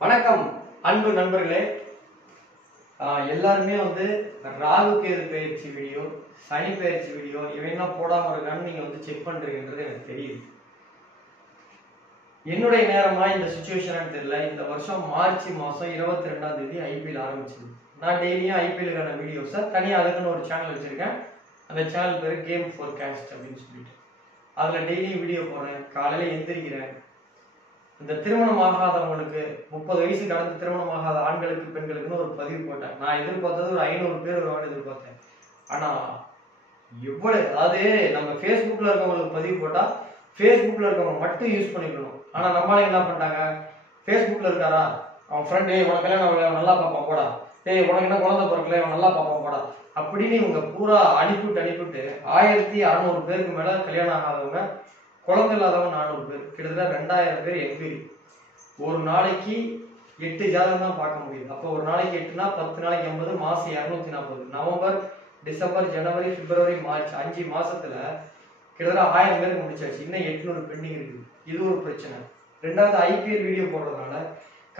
வணக்கம் அன்பு நண்பர்களே. எல்லாருமே ராகு கேது பயிற்சி வீடியோ, சனி பயிற்சி வீடியோ இவையெல்லாம் போடாம இருக்கான்னு நீங்க செக் பண்றீங்கன்றது எனக்கு தெரியுது. என்னுடைய நேரமா இந்த சுச்சுவேஷன் தெரியல. இந்த வருஷம் மார்ச் மாசம் 22ஆம் தேதி ஐபிஎல் ஆரம்பிச்சது. நான் டெய்லியும் ஐபிஎலுக்கான வீடியோஸை தனியாக அதுக்குன்னு ஒரு சேனல் வச்சிருக்கேன். அந்த சேனல் பேர் கேம் ஃபோர்காஸ்ட் அப்படின்னு சொல்லிட்டு அதுல டெய்லியும் வீடியோ போடுறேன். காலையில எந்திரிக்கிறேன். இந்த திருமணம் ஆகாதவங்களுக்கு 30 வயசு கடந்து திருமணம் ஆகாத ஆண்களுக்கு பெண்களுக்குன்னு ஒரு பதிவு போட்டேன். நான் எதிர்பார்த்தது ஒரு 500 பேர் வருவான்னு எதிர்பார்த்தேன். ஆனா எவ்வளவு, அதாவது நம்ம ஃபேஸ்புக்ல இருக்கவங்களுக்கு பதிவு போட்டா ஃபேஸ்புக்ல இருக்கவங்க மட்டும் யூஸ் பண்ணிக்கணும். ஆனா நம்மளால என்ன பண்ணிட்டாங்க, ஃபேஸ்புக்ல இருக்காரா அவன் ஃப்ரெண்ட், உனக்கு கல்யாணம் நல்லா பார்ப்பான் போடா, உனக்கு என்ன குழந்தை பிறக்கல அவன் நல்லா பார்ப்பான் போடா அப்படின்னு இவங்க பூரா அனுப்பிவிட்டு 1600 பேருக்கு மேல கல்யாணம் ஆகாதவங்க, குழந்தை இல்லாதவங்க 400 பேர், கிட்டத்தட்ட 2000 பேர் எம்பி. ஒரு நாளைக்கு 8 ஜாதகம் தான் பார்க்க முடியுது. அப்போ ஒரு நாளைக்கு 8னா 10 நாளைக்கு 80, மாசம் 240. நவம்பர், டிசம்பர், ஜனவரி, பிப்ரவரி, மார்ச் 5 மாசத்துல கிட்டத்தட்ட 1000 பேருக்கு முடிச்சாச்சு. இன்னும் 800 பெண்டிங் இருக்குது. இது ஒரு பிரச்சனை. ரெண்டாவது, ஐபிஎல் வீடியோ போடுறதுனால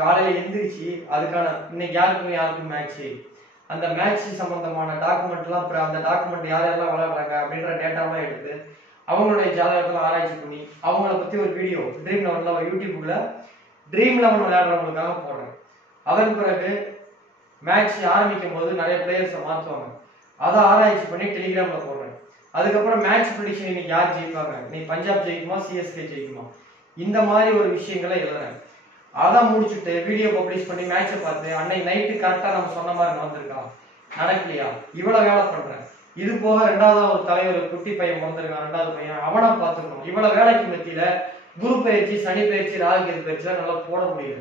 காலையில எந்திரிச்சு அதுக்கான இன்னைக்கு யாருக்கும் மேட்ச், அந்த மேட்ச் சம்பந்தமான டாக்குமெண்ட்லாம், அந்த டாக்குமெண்ட் யாரெல்லாம் விளையாடுறாங்க அப்படின்ற டேட்டாலாம் எடுத்து அவங்களுடைய ஜாதகத்தில் ஆராய்ச்சி பண்ணி அவங்கள பத்தி ஒரு வீடியோ ட்ரீம் லெவன்ல யூடியூப்ல ட்ரீம் லெவன் விளையாடுறவங்களுக்காக போடுறேன். அதன் பிறகு மேட்ச் ஆரம்பிக்கும் போது நிறைய பிளேயர்ஸை மாற்றுவாங்க, அதை ஆராய்ச்சி பண்ணி டெலிகிராம்ல போடுறேன். அதுக்கப்புறம் மேட்ச் ப்ரெடிக்ஷன், இன்னைக்கு யார் ஜெயிப்பாங்க, இன்னைக்கு பஞ்சாப் ஜெயிக்குமா சிஎஸ்கே ஜெயிக்குமா, இந்த மாதிரி ஒரு விஷயங்களை எழுதுறேன். அதை முடிச்சுட்டு வீடியோ பப்ளிஷ் பண்ணி மேட்சை பார்த்து அன்னைக்கு நைட்டு கரெக்டா நம்ம சொன்ன மாதிரி நடந்திருக்கா நடக்கலையா இவ்வளவு வேலை பண்றேன். இது போக ரெண்டாவது ஒரு தலைவர் குட்டி பையன் பிறந்திருக்கான், ரெண்டாவது பையன், அவனை பார்த்துக்கணும். இவ்வளவு வேலைக்கு மத்தியில குரு பயிற்சி, சனி பயிற்சி, ராகு கேது பயிற்சிலாம் நல்லா போட முடியல.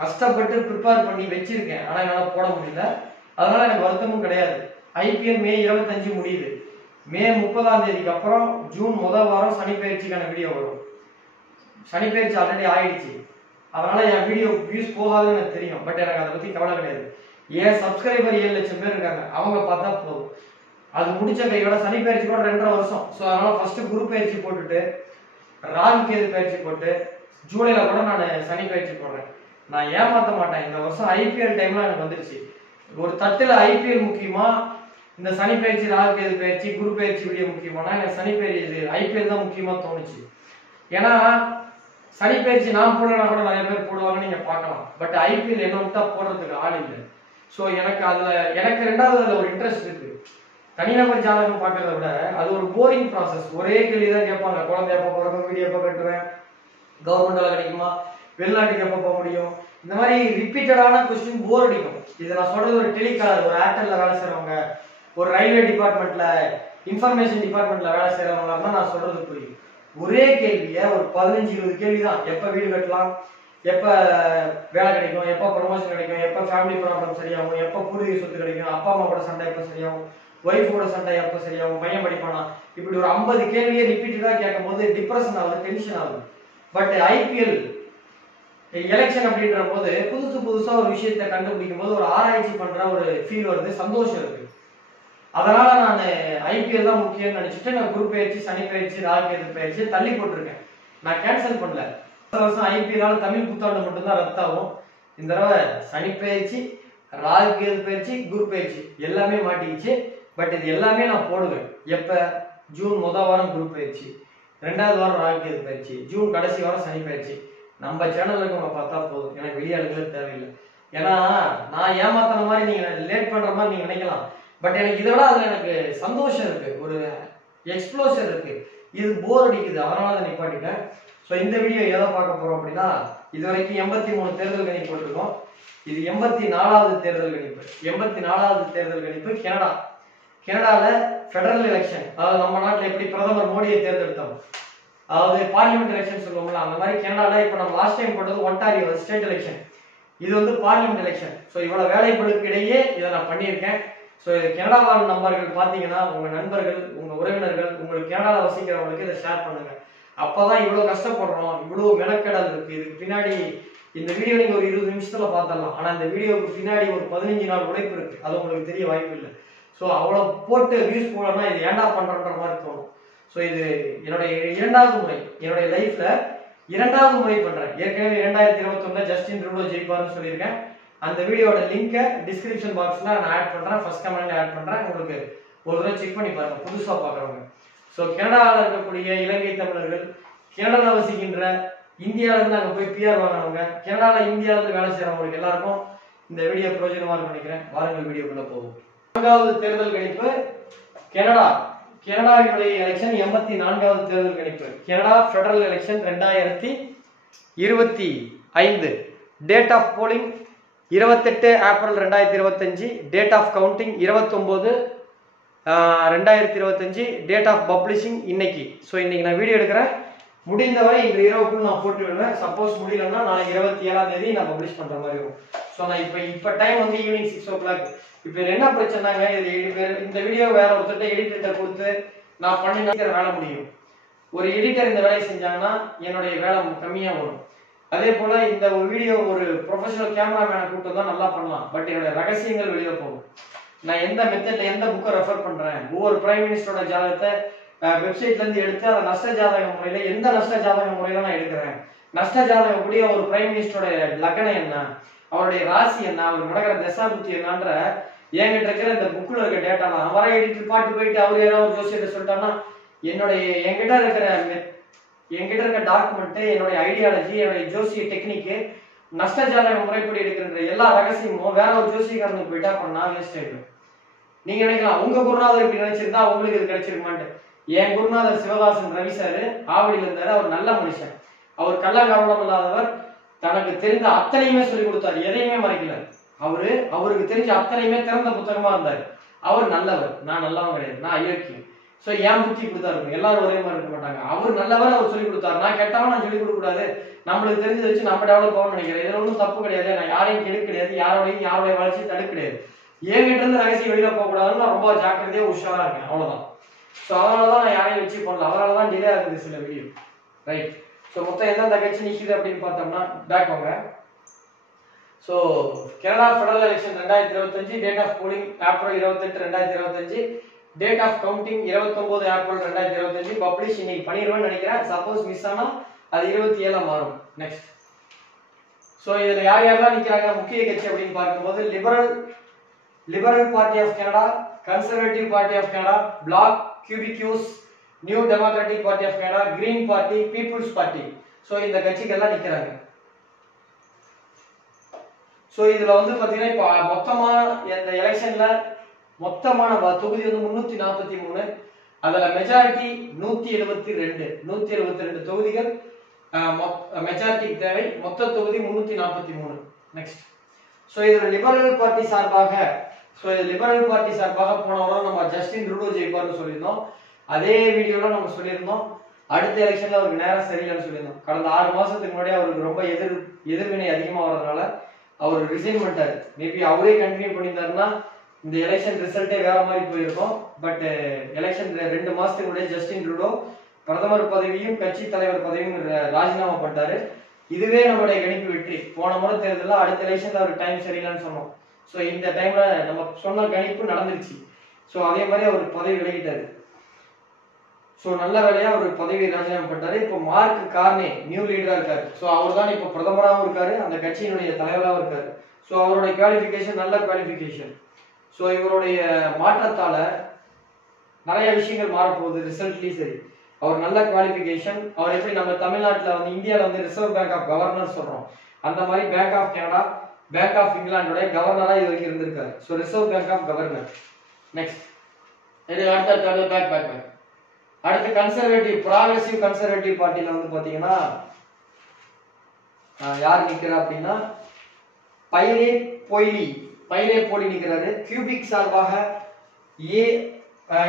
கஷ்டப்பட்டு ப்ரிப்பேர் பண்ணி வச்சிருக்கேன், ஆனா என்னால போட முடியல. அதனால எனக்கு வருத்தமும் கிடையாது. ஐபிஎல் மே 25 முடியுது. மே 30ஆம் தேதிக்கு அப்புறம் ஜூன் முதல் வாரம் சனி பயிற்சிக்கான வீடியோ வரும். சனி பயிற்சி ஆல்ரெடி ஆயிடுச்சு. அதனால என் வீடியோ வியூஸ் போகாதுன்னு எனக்கு தெரியும். பட் எனக்கு அதை பத்தி கவலை கிடையாது. ஏன் சப்ஸ்கிரைபர் 7 லட்சம் பேர் இருக்காங்க, அவங்க பார்த்தா போதும். அது முடிச்ச கையோட சனி பயிற்சி கூட 2.5 வருஷம். ஸோ அதனால ஃபர்ஸ்ட் குரு பயிற்சி போட்டுட்டு ராகு கேது பயிற்சி போட்டு ஜூலைல கூட நான் சனி பயிற்சி போடுறேன். நான் ஏமாத்த மாட்டேன். இந்த வருஷம் ஐபிஎல் டைம்ல எனக்கு வந்துருச்சு. ஒரு தட்டுல ஐபிஎல் முக்கியமா, இந்த சனி பயிற்சி, ராகு கேது பயிற்சி, குரு பயிற்சி வீடியோ முக்கியமானா எனக்கு சனி பயிற்சி ஐபிஎல் தான் முக்கியமா தோணுச்சு. ஏன்னா சனி பயிற்சி நான் போடலாம் கூட நிறைய பேர் போடுவாங்கன்னு நீங்க பார்க்கலாம். பட் ஐபிஎல் என்ன விட்டா போடுறதுக்கு ஆள் இல்லை. ஸோ எனக்கு ரெண்டாவது அதுல ஒரு இன்ட்ரெஸ்ட் இருக்கு. தனிநபர் ஜாதகம் பார்க்கறத விட அது ஒரு போரிங் ப்ராசஸ். ஒரே கேள்விதான் கேட்பாங்க, குழந்தை எப்போ பிறக்கும், வீடியோ எப்போ கட்டுவேன், கவர்மெண்ட் வேலை கிடைக்குமா, வெளிநாட்டுக்கு எப்போ போக முடியும், இந்த மாதிரி ரிப்பீட்டடான கொஸ்டின் போர் அடிக்கும். இதை நான் சொல்றது ஒரு டெலிகாலர், ஒரு ஏர்டெல்ல வேலை செய்யறவங்க, ஒரு ரயில்வே டிபார்ட்மெண்ட்ல, இன்ஃபர்மேஷன் டிபார்ட்மெண்ட்ல வேலை செய்யறவங்க தான் நான் சொல்றது புரியும். ஒரே கேள்விய ஒரு 15-20 கேள்வி தான். எப்ப வீடு கட்டலாம், எப்ப வேலை கிடைக்கும், எப்ப ப்ரொமோஷன் கிடைக்கும், எப்ப ஃபேமிலி ப்ராப்ளம் சரியாகும், எப்ப பூர்வீக சொத்து கிடைக்கும், அப்பா அம்மா கூட சண்டை எப்ப சரியாகும், ஒய்ஃபோட சண்டை எப்ப சரியாகும், பையன் படிப்பானா, இப்படி ஒரு 50 கேள்வியை ரிப்பீட்டடா கேட்கும் போது டிப்ரெஷன் ஆகுது, டென்ஷன் ஆகுது. பட் ஐபிஎல் எலெக்ஷன் அப்படின்ற போது புதுசா ஒரு விஷயத்தை கண்டுபிடிக்கும் போது ஒரு ஆராய்ச்சி பண்ற ஒரு ஃபீல் வருது, சந்தோஷம் இருக்கு. அதனால நான் ஐபிஎல் தான் முக்கியம்னு நினைச்சிட்டு நான் குரு பயிற்சி, சனி பயிற்சி, ராகு கேது பயிற்சி தள்ளி போட்டிருக்கேன். நான் கேன்சல் பண்ணல. வருஷம் ஐபிஎல் தமிழ் புத்தாண்டு மட்டும்தான் ரத்தாகும். இந்த தடவை சனி பயிற்சி, ராகு கேது பயிற்சி, குரு பயிற்சி எல்லாமே மாட்டிக்கிச்சு. பட் இது எல்லாமே நான் போடுவேன். எப்ப, ஜூன் முதல் வாரம் குரு பயிற்சி, 2வது வாரம் ராகு கேது பயிற்சி, ஜூன் கடைசி வாரம் சனி பயிற்சி. நம்ம சேனல்ல இருக்கவங்க பார்த்தா போதும், எனக்கு வெளியாளுகளே தேவையில்லை. ஏன்னா நான் ஏமாத்தான மாதிரி நீங்க லேட் பண்ற மாதிரி நீங்க நினைக்கலாம். பட் எனக்கு இதை விட அதுல எனக்கு சந்தோஷம் இருக்கு, ஒரு எக்ஸ்ப்ளோஷன் இருக்கு. இது போர் அடிக்குது, அதனால அதை நிப்பாட்டிட்டேன். ஸோ இந்த வீடியோ எதை பார்க்க போறோம் அப்படின்னா, இது வரைக்கும் 83 தேர்தல் கணிப்பு போட்டிருக்கோம். இது 84வது தேர்தல் கணிப்பு. 84வது தேர்தல் கணிப்பு கனடால ஃபெடரல் எலெக்ஷன். அதாவது நம்ம நாட்டில் எப்படி பிரதமர் மோடியை தேர்ந்தெடுத்தோம், அதாவது பார்லிமெண்ட் எலெக்ஷன் சொல்லுவோம்ல, அந்த மாதிரி கனடால இப்ப நம்ம லாஸ்ட் டைம் போட்டது ஒன்டாரியோ ஸ்டேட் எலெக்ஷன். இது பார்லிமெண்ட் எலெக்ஷன். ஸோ இவ்வளவு வேலைகளுக்கு இடையே இதை நான் பண்ணியிருக்கேன். ஸோ இது கனடா வாழ் நம்பர்கள் பார்த்தீங்கன்னா, உங்க நண்பர்கள், உங்க உறவினர்கள், உங்களுக்கு கனடாவில் வசிக்கிறவங்களுக்கு இதை ஷேர் பண்ணுங்க. அப்பதான் இவ்வளவு கஷ்டப்படுறோம், இவ்வளவு மெனக்கெடல் இருக்கு. இதுக்கு பின்னாடி இந்த வீடியோ நீங்க ஒரு 20 நிமிஷத்துல பார்த்தரலாம். ஆனா இந்த வீடியோக்கு பின்னாடி ஒரு 15 நாள் உழைப்பு இருக்கு. அது உங்களுக்கு தெரிய வாய்ப்பு இல்லை. ஸோ அவ்வளவு போட்டு வியூஸ் போடனா இது ஏண்டா பண்றன்ற மாதிரி தோணும். ஸோ இது என்னுடைய 2வது முறை என்னுடைய லைஃப்ல இரண்டாவது முறை பண்றேன். ஏற்கனவே 2021 ஜஸ்டின் ட்ரூடோ ஜெயிப்பார்னு சொல்லியிருக்கேன். அந்த வீடியோட லிங்கை டிஸ்கிரிப்ஷன் பாக்ஸ்ல நான் ஆட் பண்றேன், ஃபர்ஸ்ட் கமெண்ட்ல ஆட் பண்றேன். உங்களுக்கு ஒரு தடவை செக் பண்ணி பாருங்க புதுசா பாக்குறவங்க. ஸோ கனடாவில் இருக்கக்கூடிய இலங்கை தமிழர்கள், கனடாவில் வசிக்கின்ற இந்தியாவில இருந்து அங்க போய் பிஆர் வாங்கினவங்க, கனடாவில் இந்தியாவில இருந்து வேலை செய்யறவங்களுக்கு எல்லாருக்கும் இந்த வீடியோ பிரயோஜனமா நினைக்கிறேன். வாருங்கள் வீடியோக்குள்ள போகும். 4வது தேர்தல் கணிப்பு கனடா. கனடாவினுடைய எலெக்ஷன் 84வது தேர்தல் கணிப்பு. Canada federal election 2025. Date of polling 28 April 2025. Date of counting 29/2025. Date of publishing இன்னைக்கு. ஸோ இன்னைக்கு நான் வீடியோ எடுக்கிறேன். முடிந்தவரை இன்று இரவுக்குள் நான் போட்டு விடுவேன். சப்போஸ் முடியலன்னா நாளைக்கு 27ஆம் தேதி நான் பப்ளிஷ் பண்ற மாதிரி இருக்கும். ஸோ நான் இப்போ டைம் வந்து ஈவினிங் 6 o'clock. இப்போ என்ன பிரச்சனைங்க, இந்த வீடியோ வேற ஒருத்தர் எடிட்டர் கொடுத்து நான் பண்ணினா வேலை முடியும். ஒரு எடிட்டர் இந்த வேலையை செஞ்சாங்கன்னா என்னுடைய வேலை கம்மியா வரும். அதே போல இந்த ஒரு வீடியோ ஒரு ப்ரொஃபஷனல் கேமராமேனை கூப்பிட்டு தான் நல்லா பண்ணலாம். பட் என்னோட ரகசியங்கள் வெளியே போகும். நான் எந்த மெத்தட்ல எந்த புக்கை ரெஃபர் பண்றேன், ஒவ்வொரு பிரைம் மினிஸ்டரோட ஜாதகத்தை வெப்சைட்ல இருந்து எடுத்து அதை நஷ்ட ஜாதக முறையில எந்த நஷ்ட ஜாதக முறையில நான் எடுக்கிறேன், நஷ்ட ஜாதக கூடிய ஒரு பிரைம் மினிஸ்டரோட லக்னம் என்ன, அவருடைய ராசி என்ன, அவர் நடக்கிற தசாபுத்தி என்னன்ற என்கிட்ட இருக்கிற இந்த புக்ல இருக்க டேட்டாலாம் அவரை எடிட்டர் பாட்டு போயிட்டு அவர் யாராவது ஒரு ஜோசியத்தை சொல்லிட்டாங்கன்னா என்கிட்ட இருக்க டாக்குமெண்ட், என்னுடைய ஐடியாலஜி, என்னுடைய ஜோசிய டெக்னிக்கு, நஷ்ட ஜாதக முறைப்படி எடுக்கின்ற எல்லா ரகசியமும் வேற ஒரு ஜோசியக்காரனுக்கு போயிட்டா பண்ணா வேஸ்ட் ஆயிடும். நீங்க நினைக்கலாம் உங்க குருநாதர் இப்படி நினைச்சிருந்தா உங்களுக்கு இது கிடைச்சிருக்குமான்ட்டு. என் குருநாதர் சிவகாசன் ரவி சாரு ஆவடியில் இருந்தாரு. அவர் நல்ல மனுஷன், அவர் கள்ளங்கவலம் இல்லாதவர். தனக்கு தெரிந்த அத்தனையுமே சொல்லி கொடுத்தாரு, எதையுமே மறைக்கல. அவருக்கு தெரிஞ்ச அத்தனையுமே திறந்த புத்தகமா இருந்தாரு. அவர் நல்லவர், நான் நல்லவன் கிடையாது, நான் அயோக்கியம். சோ என் புத்தி இப்படிதான் இருக்கும், எல்லாரும் ஒரே மாதிரி இருக்க மாட்டாங்க. அவர் நல்லவர், அவர் சொல்லி கொடுத்தாரு. நான் கெட்டவன், நான் சொல்லி கொடுக்க கூடாது, நம்மளுக்கு தெரிஞ்சு வச்சு நம்ம டெவலப் ஆகணும்னு நினைக்கிறேன். இதுல ஒன்றும் தப்பு கிடையாது. நான் யாரையும் கெடுக்க கிடையாது, யாருடைய வளர்ச்சி தடுக்க கிடையாது. என்கிட்ட இருந்து ரகசியம் வெளியில போக கூடாதுன்னு நான் ரொம்ப ஜாக்கிரதையா உஷாரா இருக்கேன், அவ்வளவுதான். ஸோ அதனாலதான் நான் யாரையும் வச்சு பண்ணல, அதனாலதான் டிலே ஆகுது சில வீடியோ. ரைட். ஸோ மொத்தம் எந்தெந்த கட்சி நிக்குது அப்படின்னு பார்த்தோம்னா பேக் வாங்க. So Canada federal election 2025. Date of polling April 28, 2025. Date of counting 29 April 2025. Publish இன்னைக்கு பண்ணிடுவேன்னு நினைக்கிறேன். சப்போஸ் மிஸ் ஆனா அது 27 மாறும். நெக்ஸ்ட். ஸோ இதுல யாரெல்லாம் நிக்கிறாங்க முக்கிய கட்சி அப்படின்னு பார்க்கும்போது liberal party of Canada, conservative party of Canada, bloc, quebecois, new democratic party of Canada, green party, people's party. So இந்த கட்சிகள்லாம் நிக்கிறாங்க. ஸோ இதுல வந்து பாத்தீங்கன்னா இப்போ மொத்தமா இந்த எலெக்ஷன்ல மொத்தமான தொகுதி வந்து 343. அதுல மெஜாரிட்டி 172 தொகுதிகள் மெஜாரிட்டிக்கு தேவை. மொத்த தொகுதி 343. நெக்ஸ்ட். ஸோ இதுல லிபரல் பார்ட்டி சார்பாக போன வாரம் நம்ம ஜஸ்டின் ட்ரூடோ ஜெயிப்பார்னு சொல்லியிருந்தோம். அதே வீடியோல நம்ம சொல்லியிருந்தோம் அடுத்த எலெக்ஷன்ல அவருக்கு நேரம் சரியில்லைன்னு சொல்லியிருந்தோம். கடந்த 6 மாசத்துக்கு முன்னாடி அவருக்கு ரொம்ப எதிர்வினை அதிகமா வர்றதுனால அவர் ரிசைன் பண்ணிட்டாரு. மேபி அவரே கண்டினியூ பண்ணியிருந்தாருன்னா இந்த எலெக்ஷன் ரிசல்ட்டே வேற மாதிரி போயிருக்கும். பட் எலெக்ஷன் 2 மாசத்துக்கு முன்னாடி ஜஸ்டின் ட்ரூடோ பிரதமர் பதவியும் கட்சி தலைவர் பதவியும் ராஜினாமா பண்ணிட்டாரு. இதுவே நம்மளுடைய கணிப்பு வெற்றி. போன முறை தேர்தலில் அடுத்த எலெக்ஷன்ல அவர் டைம் சரியில்லைன்னு சொன்னோம். ஸோ இந்த டைம்ல நம்ம சொன்ன கணிப்பு நடந்துருச்சு. ஸோ அதே மாதிரி அவர் பதவி விலகிட்டாரு. ஸோ நல்ல வேலையா அவர் பதவி ராஜினாமா பண்ணிட்டாரு. இப்போ மார்க் கார்னே நியூ லீடரா இருக்காரு. ஸோ அவர் தான் இப்போ பிரதமராகவும் இருக்காரு, அந்த கட்சியினுடைய தலைவராகவும் இருக்காரு. ஸோ அவருடைய குவாலிஃபிகேஷன் நல்ல குவாலிஃபிகேஷன். ஸோ இவருடைய மாற்றத்தால நிறைய விஷயங்கள் மாறப்போகுது. ரிசல்ட்லயும் சரி, அவர் நல்ல குவாலிஃபிகேஷன். அவர் எப்படி நம்ம தமிழ்நாட்டில் வந்து இந்தியாவில் வந்து ரிசர்வ் பேங்க் ஆஃப் கவர்னர் சொல்றோம், அந்த மாதிரி bank of Canada, bank of இங்கிலாண்டோட கவர்னரா இது வரைக்கும் இருந்திருக்காரு. So reserve bank of governor. Next. இது அடுத்த பேக். அடுத்து கன்சர்வேட்டிவ், ப்ராக்ரெசிவ் கன்சர்வேட்டிவ் பார்ட்டில வந்து பாத்தீங்கன்னா யார் நிக்கிறா அப்படின்னா பைலே போலி நிக்கிறாரு. கியூபிக் சார்பாக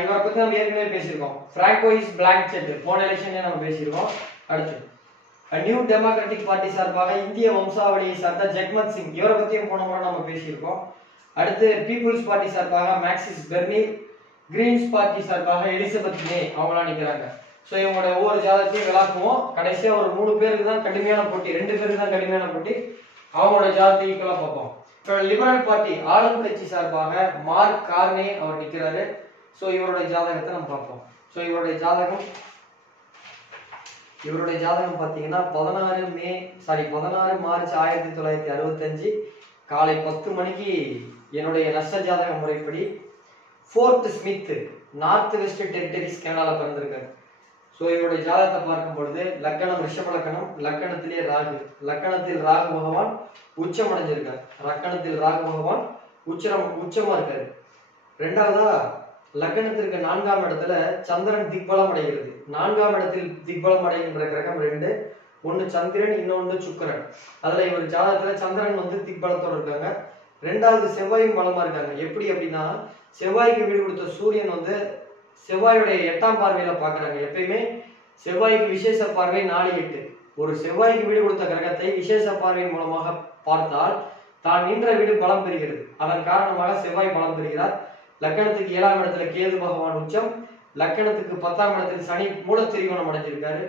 இவரை பத்தி நம்ம ஏற்கனவே பேசியிருக்கோம். பிராங்கோயிஸ் பிளாங்க் செட் போன எலெக்ஷன்ல நம்ம பேசியிருக்கோம். அடுத்து நியூ டெமோக்ராட்டிக் பார்ட்டி சார்பாக இந்திய வம்சாவளியை சார்ந்த ஜெக்மத் சிங், இவரை பத்தியும் போன முறை நம்ம பேசியிருக்கோம். அடுத்து பீப்புள்ஸ் பார்ட்டி சார்பாக மேக்சிஸ் பெர்னில், கிரீன்ஸ் பார்ட்டி சார்பாக எலிசபெத் மே அவங்களாம் நிக்கிறாங்க. ஸோ இவங்களோட ஒவ்வொரு ஜாதகத்தையும் விளாக்குவோம். கடைசியா ஒரு 3 பேருக்கு தான் கடுமையான போட்டி, 2 பேருக்கு தான் கடுமையான போட்டி. அவங்களோட ஜாதகத்தை ஈக்குவலா பார்ப்போம். இப்போ லிபரல் பார்ட்டி ஆளும் கட்சி சார்பாக மார்க் கார்னே அவர் நிக்கிறாரு. ஸோ இவருடைய ஜாதகத்தை நம்ம பார்ப்போம். ஸோ இவருடைய ஜாதகம் இவருடைய ஜாதகம் பார்த்தீங்கன்னா 16 மார்ச் 1965 காலை 10 மணிக்கு என்னுடைய நஷ்ட ஜாதக முறைப்படி Fort Smith North West Territories கனடால பிறந்திருக்காரு. ஸோ இவருடைய ஜாதகத்தை பார்க்கும் பொழுது லக்கணம் ரிஷப லக்கணம், லக்கணத்திலே ராகு, லக்கணத்தில் ராகு பகவான் உச்சம் அடைஞ்சிருக்காரு. லக்கணத்தில் ராகு பகவான் உச்சமா இருக்காரு. ரெண்டாவதா லக்கணத்திற்கு 4ஆம் இடத்துல சந்திரன் திக்பலம் அடைகிறது. 4ஆம் இடத்தில் திக்பலம் அடைகின்ற கிரகம் 2, ஒன்னு சந்திரன், இன்னொன்று சுக்கிரன். அதுல இவர் ஜாதகத்துல சந்திரன் வந்து திக்பலத்தோட இருக்காங்க. ரெண்டாவது செவ்வாயும் பலமா இருக்காங்க. எப்படி அப்படின்னா செவ்வாய்க்கு வீடு கொடுத்த சூரியன் வந்து செவ்வாயுடைய 8ஆம் பார்வையில பாக்குறாங்க. எப்பயுமே செவ்வாய்க்கு விசேஷ பார்வை 4-8. ஒரு செவ்வாய்க்கு வீடு கொடுத்த கிரகத்தை விசேஷ பார்வையின் மூலமாக பார்த்தால் தான் நின்ற வீடு பலம் பெறுகிறது. அதன் காரணமாக செவ்வாய் பலம் பெறுகிறார். லக்கணத்துக்கு 7ஆம் இடத்துல கேது பகவான் உச்சம், லக்கணத்துக்கு 10ஆம் இடத்தில் சனி மூலத்திரிகோணம் அடைஞ்சிருக்காரு.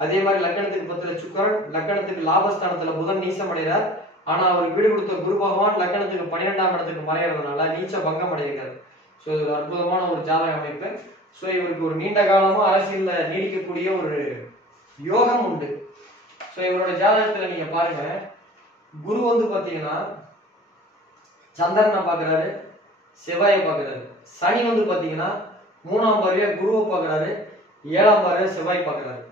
அதே மாதிரி லக்கணத்துக்கு 10ல சுக்கிரன், லக்கணத்துக்கு லாபஸ்தானத்துல புதன் நீசம் அடைகிறார். ஆனா அவருக்கு வீடு கொடுத்த குரு பகவான் லக்கணத்துக்கு 12ஆம் இடத்துக்கு மறைகிறதுனால நீச்ச பங்கம் அடைகிறார். ஸோ இது ஒரு அற்புதமான ஒரு ஜாதக அமைப்பு. ஸோ இவருக்கு ஒரு நீண்ட காலமா அரசியல்ல நீடிக்கக்கூடிய ஒரு யோகம் உண்டு. ஸோ இவரோட ஜாதகத்துல நீங்க பாருங்க, குரு வந்து பாத்தீங்கன்னா சந்திரனை பாக்குறாரு, செவ்வாயை பாக்குறாரு. சனி வந்து பாத்தீங்கன்னா 3ஆம் பார்வையா குருவை பாக்குறாரு, 7ஆம் பார்வையா செவ்வாய் பாக்குறாரு.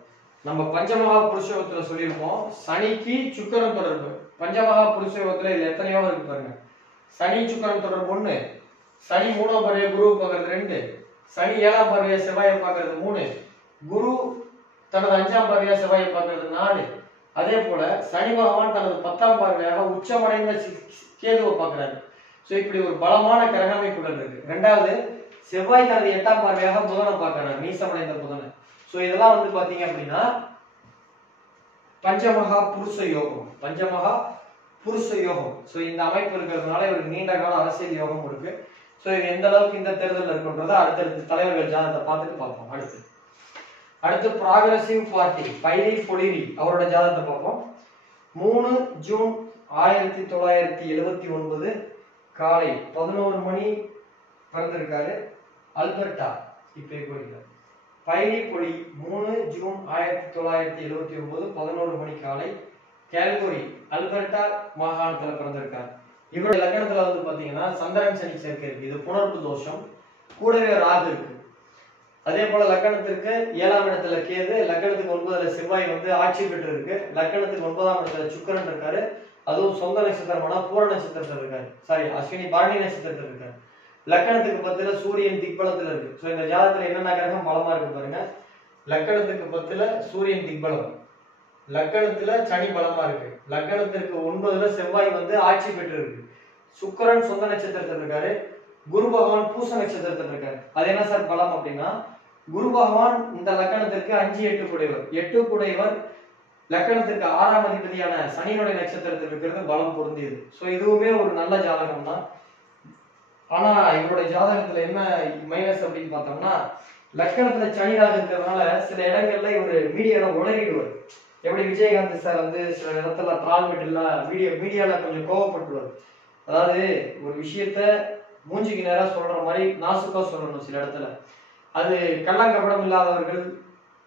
நம்ம பஞ்சமகா புருஷயோகத்துல சொல்லியிருப்போம் சனிக்கு சுக்கிரன் தொடர்பு. பஞ்சமகா புருஷயோகத்துல இதுல எத்தனை யோகம் இருக்கு பாருங்க. சனி சுக்கிரன் தொடர்பு 1, சனி 3ஆம் பார்வையா குருவை பாக்குறது 2, சனி 7ஆம் பார்வையா செவ்வாயை பாக்குறது 3, குரு தனது 5ஆம் பார்வையா செவ்வாயை பாக்குறது 4. அதே போல சனி பகவான் தனது 10ஆம் பார்வையாக உச்சமடைந்த கேதுவை பாக்குறாரு. சோ இப்படி ஒரு பலமான கிரக அமைப்புகள் இருக்கு. ரெண்டாவது செவ்வாய் தனது 8ஆம் பார்வையாக புதனை பார்க்கிறார், நீசமடைந்த புதனை. சோ இதெல்லாம் வந்து பாத்தீங்க அப்படின்னா பஞ்சமகா புருஷ யோகம், பஞ்சமகா புருஷ யோகம். சோ இந்த அமைப்பு இருக்கிறதுனால இவருக்கு நீண்ட கால அரசியல் யோகம் இருக்கு. சோ இது எந்த அளவுக்கு இந்த தேர்தல் இருக்குன்றத அடுத்தடுத்து தலைவர்கள் ஜாதகத்தை பார்த்துட்டு பார்ப்போம். அடுத்து ப்ராகிரசிவ் பார்ட்டி பைரி பொலிரி அவரோட ஜாதகத்தை பார்ப்போம். 3 ஜூன் 1979 காலை 11 மணி பிறந்திருக்காரு. அல்பர்டா இப்ப போயிருக்காரு. பைரி பொலி 3 ஜூன் 1979 11 மணி காலை கேல்கரி அல்பர்டா மாகாணத்துல பிறந்திருக்காரு. இவருடைய லக்னத்துல வந்து பாத்தீங்கன்னா சந்திரன் சனி சேர்க்கை இருக்கு. இது புணர்ப்பு தோஷம், கூடவே ராகு இருக்கு. அதே போல லக்கணத்திற்கு 7ஆம் இடத்துல கேது, லக்கணத்துக்கு 9ல செவ்வாய் வந்து ஆட்சி பெற்று இருக்கு. லக்கணத்துக்கு 9ஆம் இடத்துல சுக்கிரன் இருக்காரு. அதுவும் சொந்த நட்சத்திரமான பூர நட்சத்திரத்தில் இருக்காரு. சாரி அஸ்வினி பரணி நட்சத்திரத்தில் இருக்காரு. லக்கணத்துக்கு 10ல சூரியன் திக்பலத்துல இருக்கு. சோ இந்த ஜாதகத்துல என்னென்ன கிரகம் பலமா இருக்கு பாருங்க. லக்கணத்துக்கு 10ல சூரியன் திக்பலம், லக்கணத்துல சனி பலமா இருக்கு, லக்கணத்திற்கு 9ல செவ்வாய் வந்து ஆட்சி பெற்று இருக்கு, சுக்கிரன் சொந்த நட்சத்திரத்தில் இருக்காரு, குரு பகவான் பூச நட்சத்திரத்தில் இருக்காரு. அது என்ன சார் பலம் அப்படின்னா, குரு பகவான் இந்த லக்கணத்திற்கு 5, 8 குடையவர். 8 குடையவர் லக்கணத்திற்கு 6ஆம் அதிபதியான சனியினுடைய நட்சத்திரத்தில் இருக்கிறது பலம் பொருந்தியது. சோ இதுவுமே ஒரு நல்ல ஜாதகம் தான். ஆனா இவருடைய ஜாதகத்துல என்ன மைனஸ் அப்படின்னு பார்த்தோம்னா, லக்கணத்துல சனியாக இருக்கிறதுனால சில இடங்கள்ல இவர் மீடியால உளறிடுவார். எப்படி விஜயகாந்த் சார் வந்து சில இடத்துல ட்ரால்மெட்லாம் மீடியால கொஞ்சம் கோவப்பட்டுவார். அதாவது ஒரு விஷயத்த மூஞ்சிக்கு நேரா சொல்ற மாதிரி நாசுக்கா சொல்லணும் சில இடத்துல. அது கள்ளங்கபடம் இல்லாதவர்கள்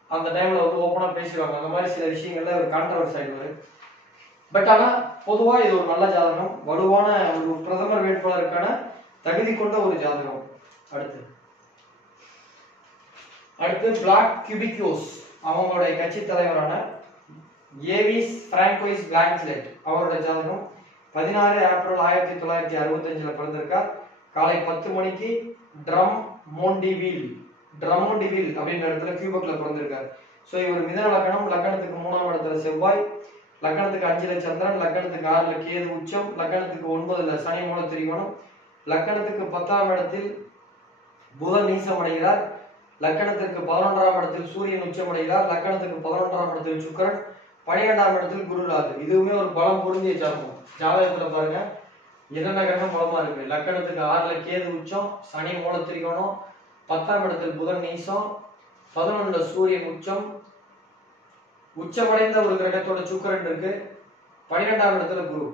அந்த டைம்ல வந்து ஓப்பனா பேசிடுவாங்க. அந்த மாதிரி சில விஷயங்கள்ல ஒரு கான்ட்ரவர்சி ஆயிடுவாரு. பட் ஆனா பொதுவா இது ஒரு நல்ல ஜாதகம், வலுவான ஒரு பிரதமர் வேட்பாளருக்கான தகுதி கொண்ட ஒரு ஜாதகம். அடுத்து பிளாக் கியூபிக்யோஸ் அவங்களுடைய கட்சி தலைவரான ஏவிஸ் பிராங்கோயிஸ் பிளான்ச்லெட் அவரோட ஜாதகம் 16 ஏப்ரல் 1965 பிறந்திருக்கார். காலை 10 மணிக்கு ட்ரமோண்டிவில் அப்படின்ற இடத்துல கியூபக்ல பிறந்திருக்காரு. சோ இவர் மிதன லக்கணம், லக்கணத்துக்கு 3ஆம் இடத்துல செவ்வாய், லக்கணத்துக்கு 5ல சந்திரன், லக்கணத்துக்கு 6ல கேது உச்சம், லக்கணத்துக்கு 9ல சனி மூல திரிகோணம், லக்கணத்துக்கு 10ஆம் இடத்தில் புதன் நீசம் அடைகிறார், லக்கணத்திற்கு 11ஆம் இடத்தில் சூரியன் உச்சம் அடைகிறார், லக்கணத்துக்கு 11ஆம் இடத்தில் சுக்கிரன், 12ஆம் இடத்தில் குரு ராகு. இதுவுமே ஒரு பலம் பொருந்திய ஜாதகம். ஜாதகத்துல பாருங்க என்னென்ன கிரகம் பலமா இருக்கு. லக்கணத்துக்கு 6ல கேது உச்சம், சனி மூல திரிகோணம், 10ஆம் இடத்தில் புதன் நீசம், 11ல சூரியன் உச்சம், உச்சமடைந்த ஒரு கிரகத்தோட சுக்கிரன் இருக்கு, 12ஆம் இடத்துல குரு.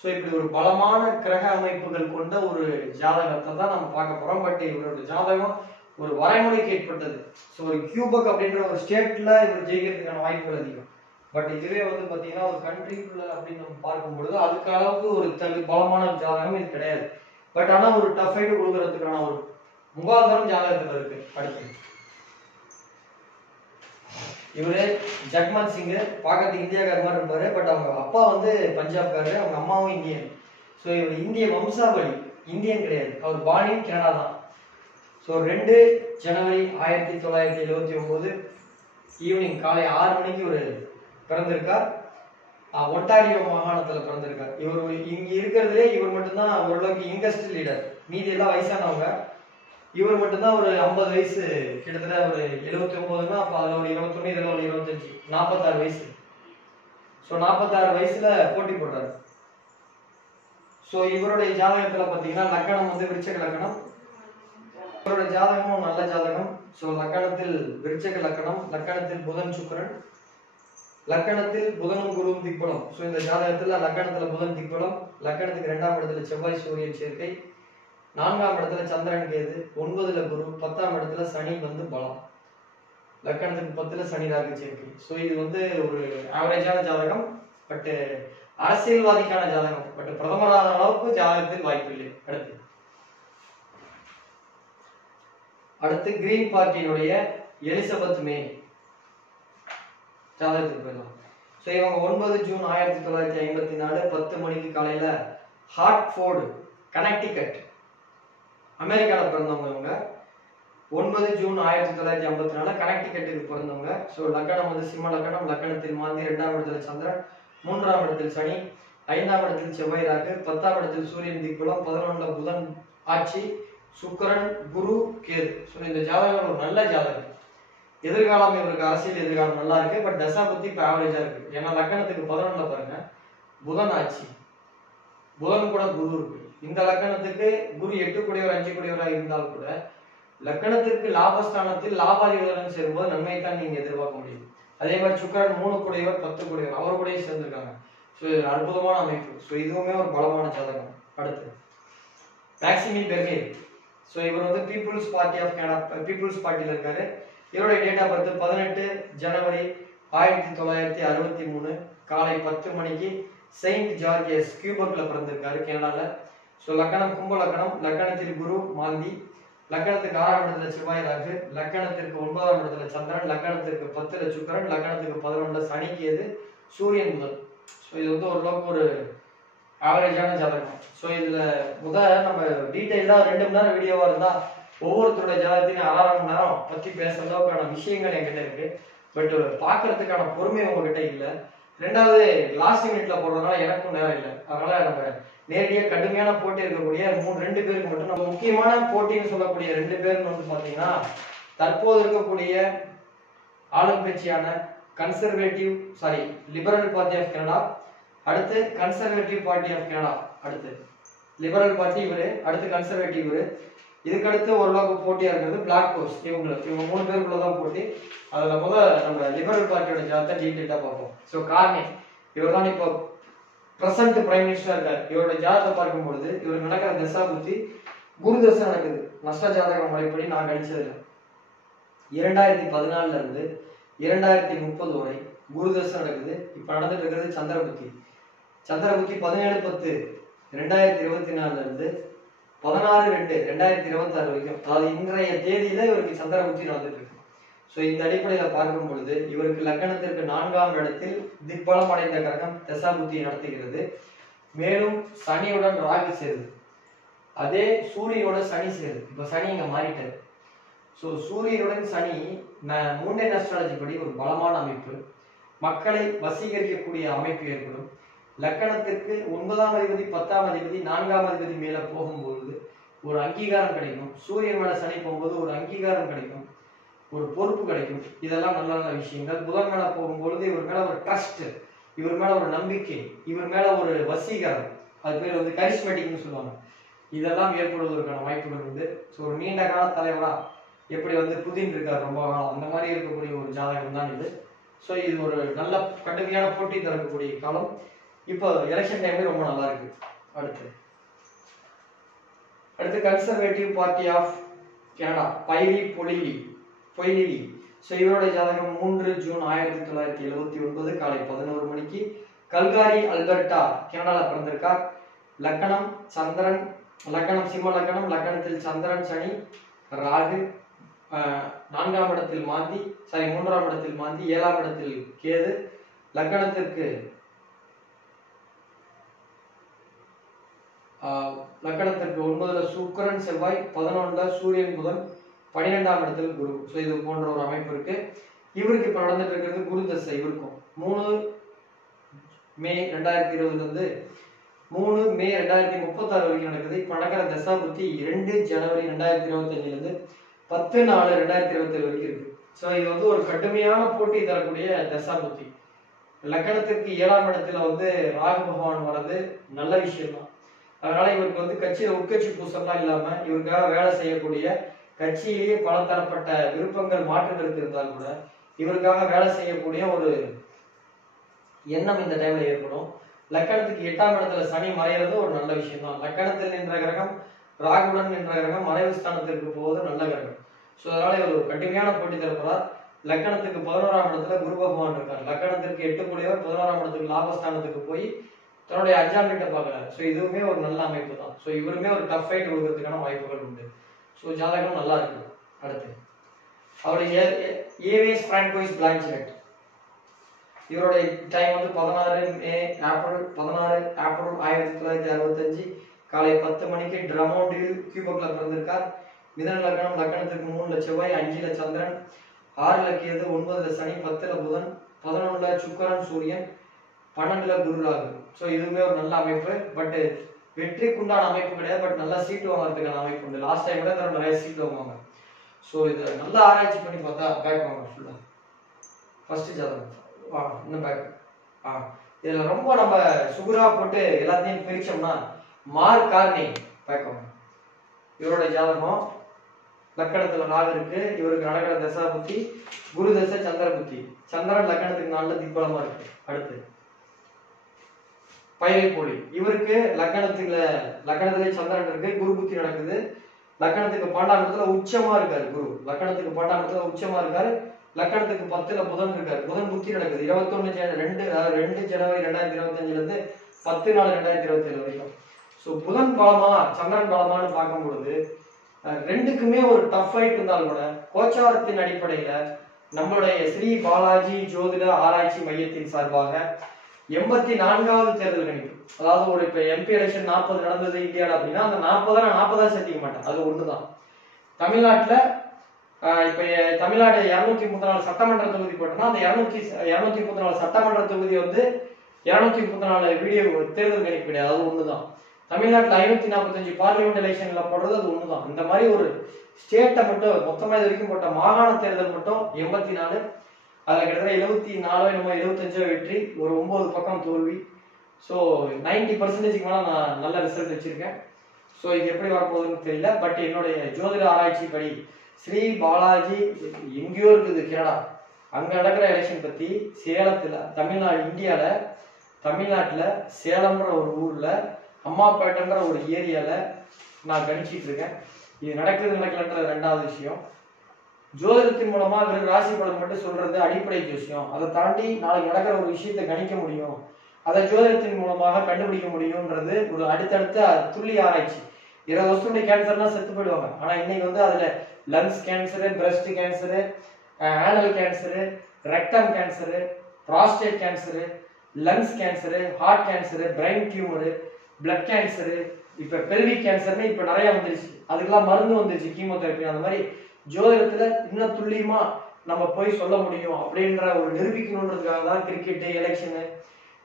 சோ இப்படி ஒரு பலமான கிரக அமைப்புகள் கொண்ட ஒரு ஜாதகத்தை தான் நம்ம பார்க்க போறோம். பட் இவரோட ஜாதகம் ஒரு வரைமுறைக்கு ஏற்பட்டது. ஸோ ஒரு கியூபக் அப்படின்ற ஒரு ஸ்டேட்ல இவர் ஜெயிக்கிறதுக்கான வாய்ப்புகள் அதிகம். பட் இதுவே வந்து பாத்தீங்கன்னா ஒரு கண்ட்ரிக்குள்ள அப்படின்னு நம்ம பார்க்கும்பொழுது அதுக்கு அளவுக்கு ஒரு பலமான ஜாதகம் இது கிடையாது. பட் ஆனா ஒரு டஃப் ஃபைட் கொடுக்கறதுக்கான ஒரு முகாந்திரம் ஜாதகத்துல இருக்கு. அடுத்து இவரு ஜக்மன் சிங் பார்க்கறதுக்கு இந்தியாக்கார மாதிரி இருப்பாரு. பட் அவங்க அப்பா வந்து பஞ்சாப்காரரு, அவங்க அம்மாவும் இந்தியன். ஸோ இவர் இந்திய வம்சாவளி, இந்தியன் கிடையாது. அவர் பாலியும் கனடா தான். ஸோ 2 ஜனவரி 1979 ஈவினிங் காலை 6 மணிக்கு இவர் பிறந்திருக்கார். ஒன்டாரியோ மாகாணத்துல பிறந்திருக்கார். இவர் இங்க இருக்கிறதுலே இவர் மட்டும்தான் ஓரளவுக்கு யங்கஸ்ட் லீடர். மீதி எல்லாம் வயசானவங்க. இவர் மட்டும்தான் ஒரு 50 வயசு, கிட்டத்தட்ட ஒரு 79னா அப்ப அதுல ஒரு 21, இதுல ஒரு 25, 46 வயசு. ஸோ 46 வயசுல போட்டி போடுறாரு. ஸோ இவருடைய ஜாதகத்துல பாத்தீங்கன்னா லக்கணம் வந்து விருச்சக லக்கணம். இவருடைய ஜாதகமும் நல்ல ஜாதகம். ஸோ லக்கணத்தில் விருச்சக லக்கணம், லக்கணத்தில் புதன் சுக்கிரன், லக்கணத்தில் புதனும் குருவும் திக்பலம். ஸோ இந்த ஜாதகத்துல லக்கணத்துல புதன் திக்பலம், லக்கணத்துக்கு 2ஆம் இடத்துல செவ்வாய் சூரியன் சேர்க்கை, 4ஆம் இடத்துல சந்திரன் கேது, 9ல குரு, 10ஆம் இடத்துல சனி வந்து பலம், லக்கணத்துக்கு 10ல சனி ராகு சேர்க்கை. ஸோ இது வந்து ஒரு ஆவரேஜான ஜாதகம். பட் அரசியல்வாதிக்கான ஜாதகம். பட் பிரதமரான அளவுக்கு ஜாதகத்தில் வாய்ப்பு இல்லை. அடுத்து கிரீன் பார்ட்டியினுடைய எலிசபெத் மே ஜாதகத்துக்கு போயிடலாம். ஸோ இவங்க 9 ஜூன் 1954 10 மணிக்கு காலையில ஹார்ட்ஃபோர்டு கனெக்டிகட் அமெரிக்கால பிறந்தவங்க. இவங்க 9 ஜூன் 1954 கனெக்டிகட்டுக்கு பிறந்தவங்க. ஸோ லக்கணம் வந்து சிம்ம லக்கணம், லக்கணத்தில் மாந்தி, 2ஆம் இடத்துல சந்திரன், 3ஆம் இடத்தில் சனி, 5ஆம் இடத்தில் செவ்வாய் ராகு, 10ஆம் இடத்தில் சூரியன் திக்பலம், 11ல புதன் ஆட்சி, சுக்கிரன் குரு கேது. ஸோ இந்த ஜாதகம் ஒரு நல்ல ஜாதகம். எதிர்காலம் இவருக்கு அரசியல் எதிர்காலம் நல்லா இருக்கு. பட் தசா புத்தி இப்போ ஆவரேஜா இருக்கு. ஏன்னா லக்கணத்துக்கு 11ல பாருங்க புதன் ஆட்சி, புதன் கூட குரு இருக்கு. இந்த லக்கணத்துக்கு குரு 8 கூடியவர் 5 கூடியவரா இருந்தால் கூட லக்கணத்திற்கு லாபஸ்தானத்தில் லாபாதிபதியுடன் சேரும்போது நன்மை தான் நீங்க எதிர்பார்க்க முடியும். அதே மாதிரி சுக்கிரன் 3 கூடியவர் 10 கூடியவர் அவர் கூட சேர்ந்திருக்காங்க. ஸோ இது அற்புதமான அமைப்பு. ஸோ இதுவுமே ஒரு பலமான ஜாதகம். அடுத்து மேக்சிமின் பெர்கே. ஸோ இவர் வந்து people's party of Canada, people's பார்ட்டியில் இருக்காரு. இவருடைய டேட் ஆஃப் பர்த் 18 ஜனவரி 1963 காலை 10 மணிக்கு செயின்ட் ஜார்ஜஸ் கியூபக்ல பிறந்திருக்காரு, கனடால. ஸோ லக்கணம் கும்ப லக்கணம், லக்கணத்தில் குரு மாந்தி, லக்கணத்துக்கு 6ஆம் இடத்துல செவ்வாய் ராகு, லக்கணத்திற்கு 9ஆம் இடத்துல சந்திரன், லக்கணத்திற்கு 10ல சுக்கிரன், லக்கணத்துக்கு 11ல சனி கேது, சூரியன் புதன். ஸோ இது வந்து ஓரளவுக்கு ஒரு ஆவரேஜான ஜாதகம். ஸோ இதுல நம்ம டீட்டெயிலா 2 மணி நேரம் வீடியோவா இருந்தா ஒவ்வொருத்தரோட ஜாதகத்தையும் 1/2 மணி நேரம் பத்தி பேசுற அளவுக்கான விஷயங்கள் என்கிட்ட இருக்கு. பட் பாக்குறதுக்கான பொறுமை உங்ககிட்ட இல்லை. 2வது லாஸ்ட் மினிட்ல போடுறதுனால எனக்கும் நேரம் இல்லை. அதனால நம்ம நேரடியாக கடுமையான போட்டி இருக்கக்கூடிய 2 பேருக்கு மட்டும் நம்ம முக்கியமான போட்டின்னு சொல்லக்கூடிய 2 பேர்னு வந்து பாத்தீங்கன்னா தற்போது இருக்கக்கூடிய ஆளும் கட்சியான லிபரல் பார்ட்டி ஆஃப் கனடா, அடுத்து கன்சர்வேட்டிவ் பார்ட்டி ஆஃப் கனடா, அடுத்து லிபரல் பார்ட்டி இவரு, அடுத்து கன்சர்வேட்டிவ் இவரு. இதுக்கடுத்து ஓரளவுக்கு போட்டியா இருக்கிறது பிளாக் ஹோர்ஸ். இவங்க 3 பேருக்குள்ளதான் போட்டி. அதுல நம்ம லிபரல் பார்ட்டியோட ஜாதகத்தை டீட்டெயிலா பார்ப்போம். ஸோ கார்னே இவர் தான் இப்போ பிரசன்ட் பிரைம் மினிஸ்டரா இருக்காரு. இவரோட ஜாதகத்தை பார்க்கும் பொழுது இவருக்கு நடக்கிற தசா புத்தி குரு தசை நடக்குது. நஷ்ட ஜாதக முறைப்படி நான் கணிச்சதுல 2014 இருந்து 2030 வரை குரு தசை நடக்குது. இப்ப நடந்துட்டு இருக்கிறது சந்திர புத்தி. சந்திர புத்தி 17/10/2024 இருந்து 16/2/2026 வரைக்கும், அதாவது இன்றைய தேதியில இவருக்கு சந்திர புத்தி நடந்துட்டு இருக்கு. ஸோ இந்த அடிப்படையில பார்க்கும் பொழுது இவருக்கு லக்கணத்திற்கு 4ஆம் இடத்தில் திக்பலம் அடைந்த கிரகம் தசா புத்தியை நடத்துகிறது. மேலும் சனியுடன் ராகு சேருது, அதே சூரியனோட சனி சேருது. இப்ப சனி இங்க மாறிட்டாரு. ஸோ சூரியனுடன் சனி மூன்றைய அஸ்ட்ராலஜி படி ஒரு பலமான அமைப்பு, மக்களை வசீகரிக்கக்கூடிய அமைப்பு ஏற்படும். லக்கணத்திற்கு 9ஆம் அதிபதி 10ஆம் அதிபதி 4ஆம் அதிபதி மேல போகும்பொழுது ஒரு அங்கீகாரம் கிடைக்கும். சூரியன் மேல சனி போகும்போது ஒரு அங்கீகாரம் கிடைக்கும், ஒரு பொறுப்பு கிடைக்கும். இதெல்லாம் நல்ல நல்ல விஷயங்கள். புதன் மேல போகும்பொழுது இவர் மேல ஒரு ட்ரஸ்ட், இவர் மேல ஒரு நம்பிக்கை, இவர் மேல ஒரு வசீகரம், அது பேர் வந்து கரிஸ்மேட்டிக்னு சொல்லுவாங்க. இதெல்லாம் ஏற்படுவதற்கான வாய்ப்புகள் உண்டு. ஸோ ஒரு நீண்ட கால தலைவரா எப்படி வந்து புதின் இருக்கார் ரொம்ப காலம், அந்த மாதிரி இருக்கக்கூடிய ஒரு ஜாதகம் தான் இது. ஸோ இது ஒரு நல்ல கடுமையான போட்டி தரக்கூடிய காலம். இப்போ எலெக்ஷன் டைம்ல ரொம்ப நல்லா இருக்கு. அடுத்து கன்சர்வேட்டிவ் பார்ட்டி ஆஃப் கனடா. பைலி பொய்லிலி. ஸோ இவருடைய ஜாதகம் 3 ஜூன் 1979 காலை 11 மணிக்கு கல்காரி அல்பர்டா கனடால பிறந்திருக்கார். லக்கணம் சந்திரன், லக்கணம் சிம்ம லக்கணம், லக்கணத்தில் சந்திரன் சனி ராகு, 4ஆம் இடத்தில் மாந்தி, 3ஆம் இடத்தில் மாந்தி, 7ஆம் இடத்தில் கேது, லக்கணத்திற்கு 9ல சுக்கிரன் செவ்வாய், 11ல சூரியன் புதன், 12ஆம் இடத்தில் குரு. ஸோ இது போன்ற ஒரு அமைப்பு இருக்கு. இவருக்கு இப்ப நடந்துட்டு இருக்கிறது குரு தசை. இவருக்கும் 3 மே 2020 இருந்து 3 மே 2036 வரைக்கும் நடக்குது. இப்ப நடக்கிற தசா புத்தி 2 ஜனவரி 2025 இருந்து 10/4/2027 வரைக்கும் இருக்கு. ஸோ இது வந்து ஒரு கடுமையான போட்டி தரக்கூடிய தசா புத்தி. லக்கணத்திற்கு 7ஆம் இடத்துல வந்து ராகு பகவான் வர்றது நல்ல விஷயம் தான். அதனால இவருக்கு வந்து கட்சியில உட்கட்சி பூசம்லாம் இல்லாம இவருக்காக வேலை செய்யக்கூடிய கட்சியிலேயே பல தரப்பட்ட விருப்பங்கள் மாற்றுகளுக்கு இருந்தால் கூட இவருக்காக வேலை செய்யக்கூடிய ஒரு எண்ணம் இந்த டைம்ல ஏற்படும். லக்கணத்துக்கு 8ஆம் இடத்துல சனி மறைகிறது ஒரு நல்ல விஷயம் தான். லக்கணத்தில் நின்ற கிரகம் ராகுடன் நின்ற கிரகம் மறைவு ஸ்தானத்திற்கு போவது நல்ல கிரகம். ஸோ அதனால இவர் ஒரு கடுமையான போட்டி தரப்படுறார். லக்கணத்துக்கு 11ஆம் இடத்துல குரு பகவான் இருக்கார். லக்கணத்திற்கு 8 கூடியவர் 11ஆம் இடத்துக்கு லாபஸ்தானத்துக்கு போய் தன்னுடைய 5ஆம் வீட்டை பார்க்கிறார். ஸோ இதுவுமே ஒரு நல்ல அமைப்பு தான். ஸோ இவருமே ஒரு டஃப் ஃபைட் கொடுக்கறதுக்கான வாய்ப்புகள் உண்டு. ஸோ ஜாதகம் நல்லா இருக்கு. அடுத்து அவருடைய ஏவிஎஸ் பிராங்கோயிஸ் பிளான்செட். இவருடைய டைம் வந்து 16 ஏப்ரல் 1965 காலை 10 மணிக்கு ட்ரமோண்டில் கியூபக்ல பிறந்திருக்கார். மிதன லக்னம், லக்கணத்திற்கு 3ல செவ்வாய், 5ல சந்திரன், 6ல கேது, 9ல சனி, 10ல புதன், 11ல சுக்கிரன் சூரியன், 12ல குரு ராகு. ஸோ இதுவுமே ஒரு நல்ல அமைப்பு. பட் வெற்றிக்குண்டான அமைப்பு கிடையாது. பட் நல்லா சீட்டு வாங்குறதுக்கான அமைப்பு உண்டு. லாஸ்ட் டைம் கூட நிறைய சீட்டு வாங்குவாங்க. ஸோ இதை நல்லா ஆராய்ச்சி பண்ணி பார்த்தா பேக் வாங்க ஃபுல்லா. ஃபர்ஸ்ட் ஜாதகம் இன்னும் பேக். இதுல ரொம்ப நம்ம சுகுரா போட்டு எல்லாத்தையும் பிரிச்சோம்னா மார்க் கார்னி பேக் வாங்க. இவருடைய ஜாதகம் லக்கணத்துல ராகு இருக்கு. இவருக்கு நடக்கிற தசா புத்தி குரு தசை சந்திர புத்தி. சந்திரன் லக்கணத்துக்கு 4 திக்பலமா இருக்கு. அடுத்து பைலைப்பொலி. இவருக்கு லக்கணத்திலே சந்திரன் இருக்கு. குரு புத்தி நடக்குது. லக்கணத்துக்கு 12ஆம் இடத்துல உச்சமா இருக்காரு குரு. லக்கணத்துக்கு 12ஆம் இடத்துல உச்சமா இருக்காரு. லக்கணத்துக்கு 10ல புதன் இருக்காரு. புதன் புத்தி நடக்குது 2 ஜனவரி 2025 இருந்து 10/4/2027 வரைக்கும். ஸோ புதன் பலமா சந்திரன் பலமானு பார்க்கும் பொழுது ரெண்டுக்குமே ஒரு டஃப் ஃபைட் இருந்தாலும் கூட கோச்சாரத்தின் அடிப்படையில நம்மளுடைய ஸ்ரீ பாலாஜி ஜோதிட ஆராய்ச்சி மையத்தின் சார்பாக 84வது தேர்தல் கணிப்பு. அதாவது ஒரு இப்ப எம்பி எலெக்ஷன் 40 நடந்தது இந்தியாவில் அப்படின்னா அந்த 40 சேர்த்திக்க மாட்டேன். அது ஒண்ணுதான். தமிழ்நாட்டுல இப்ப தமிழ்நாடு 234 சட்டமன்ற தொகுதி போட்டோம்னா அந்த 234 சட்டமன்ற தொகுதி வந்து 234 வீடியோ தேர்தல் கணிப்பு கிடையாது. அது ஒண்ணுதான். தமிழ்நாட்டுல 545 பார்லிமெண்ட் எலெக்ஷன்ல போடுறது அது ஒண்ணுதான். இந்த மாதிரி ஒரு ஸ்டேட்டை மட்டும் மொத்தமா இது வரைக்கும் போட்ட மாகாண தேர்தல் மட்டும் 84. அதுல கிட்டத்தட்ட 75 வெற்றி, ஒரு 9 பக்கம் தோல்வி. ஸோ 90% மேல நான் நல்ல ரிசல்ட் வச்சிருக்கேன். ஸோ இது எப்படி வரப்போகுதுன்னு தெரியல. பட் என்னுடைய ஜோதிட ஆராய்ச்சி படி ஸ்ரீ பாலாஜி எங்கேயோ இருக்குது கனடா, அங்க நடக்கிற எலெக்ஷன் பத்தி சேலத்துல தமிழ்நாட்டுல சேலம்ன்ற ஒரு ஊர்ல அம்மாப்பேட்டைன்ற ஒரு ஏரியால நான் கணிச்சிட்டு இருக்கேன். இது நடக்கலன்ற 2வது விஷயம். ஜோதிடத்தின் மூலமா வெறும் ராசி பலன் மட்டும் சொல்றது அடிப்படை விஷயம். அதை தாண்டி நாளைக்கு நடக்கிற ஒரு விஷயத்தை கணிக்க முடியும், அதை ஜோதிடத்தின் மூலமாக கண்டுபிடிக்க முடியும்ன்றது ஒரு அடுத்தடுத்த துல்லிய ஆராய்ச்சி. 20 வருஷத்துடைய கேன்சர்னா செத்து போயிடுவாங்க. ஆனா இன்னைக்கு வந்து அதுல lungs cancer, breast cancer, anal cancer, rectum cancer, prostate cancer, lungs cancer, heart cancer, brain tumour, blood cancer, இப்ப பெல்விக் கேன்சர்னு இப்ப நிறைய வந்துருச்சு. அதுக்கெல்லாம் மருந்து வந்துருச்சு, கீமோதெரப்பி. அந்த மாதிரி ஜோதிடத்துல இன்னும் துல்லியமா நம்ம போய் சொல்ல முடியும் அப்படின்ற ஒரு நிரூபிக்கணுன்றதுக்காக தான் கிரிக்கெட்டு, எலெக்ஷனு,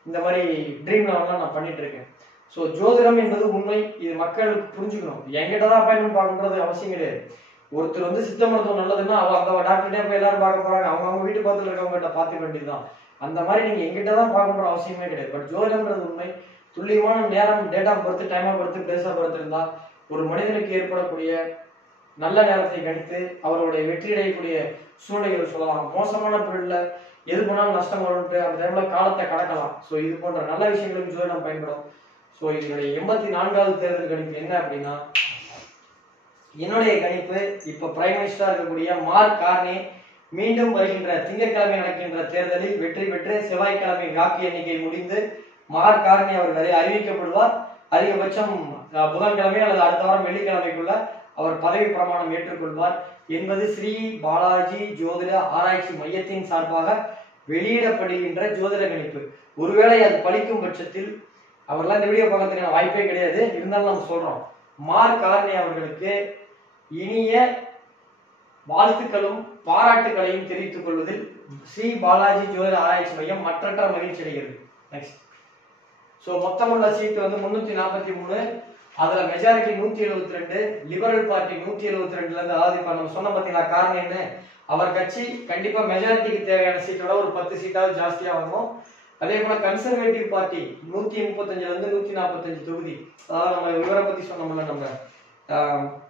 இந்த மாதிரி ட்ரீம் லெவல்லாம் நான் பண்ணிட்டு இருக்கேன். ஸோ ஜோதிடம் என்பது உண்மை. இது மக்கள் புரிஞ்சுக்கணும். என்கிட்ட தான் அப்பாயின்மெண்ட் பார்க்கணுன்றது அவசியம் கிடையாது. ஒருத்தர் வந்து சித்த மருத்துவம் நல்லதுன்னா அந்த டாக்டர்கிட்டே போய் எல்லாரும் பார்க்க போறாங்க. அவங்க வீட்டு பக்கத்துல இருக்கவங்ககிட்ட பார்த்துக்க வேண்டியதுதான். அந்த மாதிரி நீங்க எங்கிட்ட தான் பார்க்கணுன்ற அவசியமே கிடையாது. பட் ஜோதிடம்ன்றது உண்மை. துல்லியமான நேரம், date of birth, time of birth, place of birth இருந்தா ஒரு மனிதனுக்கு ஏற்படக்கூடிய நல்ல நேரத்தை கணித்து அவருடைய வெற்றி அடையக்கூடிய சூழ்நிலைகள் சொல்லலாம். மோசமான தொழில எது போனாலும் நஷ்டம் வரும்ட்டு அந்த டைம்ல காலத்தை கடக்கலாம். ஸோ இது போன்ற நல்ல விஷயங்களுக்கு ஜோதிடம் பயன்படும். ஸோ இதனுடைய 84வது தேர்தல் கணிப்பு என்ன அப்படின்னா என்னுடைய கணிப்பு இப்ப பிரைம் மினிஸ்டரா இருக்கக்கூடிய மார்க் கார்னே மீண்டும் வருகின்ற திங்கட்கிழமை நடக்கின்ற தேர்தலில் வெற்றி பெற்று செவ்வாய்க்கிழமை வாக்கு எண்ணிக்கை முடிந்து மார்க் கார்னே அவர்கள் அறிவிக்கப்படுவார். அதிகபட்சம் புதன்கிழமை அல்லது அடுத்த வாரம் வெள்ளிக்கிழமைக்குள்ள அவர் பதவி பிரமாணம் ஏற்றுக்கொள்வார் என்பது ஸ்ரீ பாலாஜி ஜோதிட ஆராய்ச்சி மையத்தின் சார்பாக வெளியிடப்படுகின்ற ஜோதிட கணிப்பு. ஒருவேளை அது பலிக்கும் பட்சத்தில் அவர்லாம் இந்த வீடியோ பார்க்கறதுக்கான வாய்ப்பே கிடையாது. இருந்தாலும் நம்ம சொல்றோம், மார்க் கார்னே அவர்களுக்கு இனிய வாழ்த்துக்களும் பாராட்டுகளையும் தெரிவித்துக் கொள்வதில் ஸ்ரீ பாலாஜி ஜோதிட ஆராய்ச்சி மையம் மற்றற்ற மகிழ்ச்சி அடைகிறது. நெக்ஸ்ட், ஸோ மொத்தமுள்ள சீட்டு வந்து 343. அதுல மெஜாரிட்டி 172, லிபரல் பார்ட்டி 172ல இருந்து, அதாவது இப்ப நம்ம சொன்ன பார்த்தீங்களா காரணம் என்ன, அவர் கட்சி கண்டிப்பா மெஜாரிட்டிக்கு தேவையான சீட்டோட ஒரு 10 சீட்டாவது ஜாஸ்தியா வாங்கும். அதே போல கன்சர்வேட்டிவ் பார்ட்டி 135ல இருந்து 145 தொகுதி, அதாவது நம்ம இவரை பத்தி சொன்னோம்ல, நம்ம